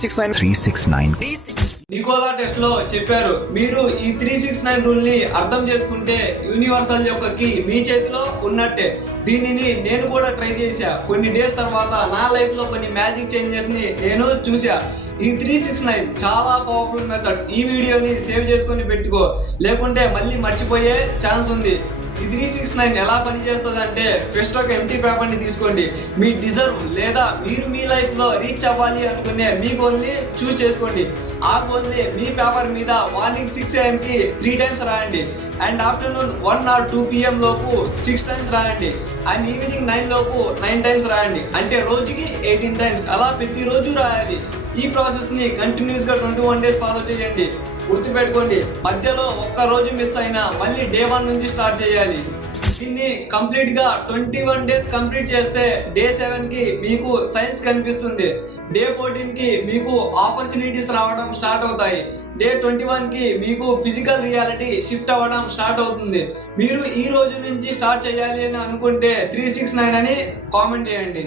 369 Nicola test లో చెప్పారు, మీరు ఈ 369 రూల్ ని అర్థం చేసుకుంటే యూనివర్సల్ యొక్క కీ మీ చేతిలో ఉన్నట్టే. దీనిని నేను కూడా ట్రై చేశా. కొన్ని డేస్ తర్వాత నా లైఫ్ లో కొన్ని మ్యాజిక్ చేంజెస్ ని నేను చూసా. ఈ 369 చాలా పవర్ఫుల్ మెథడ్. ఈ వీడియోని సేవ్ చేసుకొని పెట్టుకో, లేకుంటే మళ్ళీ మర్చిపోయే ఛాన్స్ ఉంది. ఈ 369 ఎలా పనిచేస్తుంది అంటే, ఫస్ట్ ఒక ఎంటీ పేపర్ ని తీసుకోండి. మీ డిజర్వ్ లేదా మీరు మీ లైఫ్ లో రీచ్ అవ్వాలి అనుకునే మీ గోల్ ని చూస్ చేసుకోండి. ఆ గోల్ ని మీ పేపర్ మీద మార్నింగ్ 6 AM కి 3 టైమ్స్ రాయండి, అండ్ ఆఫ్టర్నూన్ 1 or 2 PM లోపు 6 టైమ్స్ రాయండి, అండ్ ఈవినింగ్ 9 లోపు 9 టైమ్స్ రాయండి. అంటే రోజుకి 18 టైమ్స్. అలా ప్రతిరోజు రాయాలి. ఈ ప్రాసెస్ ని కంటిన్యూస్ గా 21 డేస్ ఫాలో చేయండి. గుర్తుపెట్టుకోండి, మధ్యలో ఒక్క రోజు మిస్ అయినా మళ్ళీ డే 1 నుంచి స్టార్ట్ చేయాలి. దీన్ని కంప్లీట్ గా 21 డేస్ కంప్లీట్ చేస్తే డే 7 కి మీకు సైన్స్ కనిపిస్తుంది. డే 14 కి మీకు ఆపర్చునిటీస్ రావడం స్టార్ట్ అవుతాయి. డే 21 కి మీకు ఫిజికల్ రియాలిటీ షిఫ్ట్ అవ్వడం స్టార్ట్ అవుతుంది. మీరు ఈ రోజు నుంచి స్టార్ట్ చేయాలి అని అనుకుంటే 369 అని కామెంట్ చేయండి.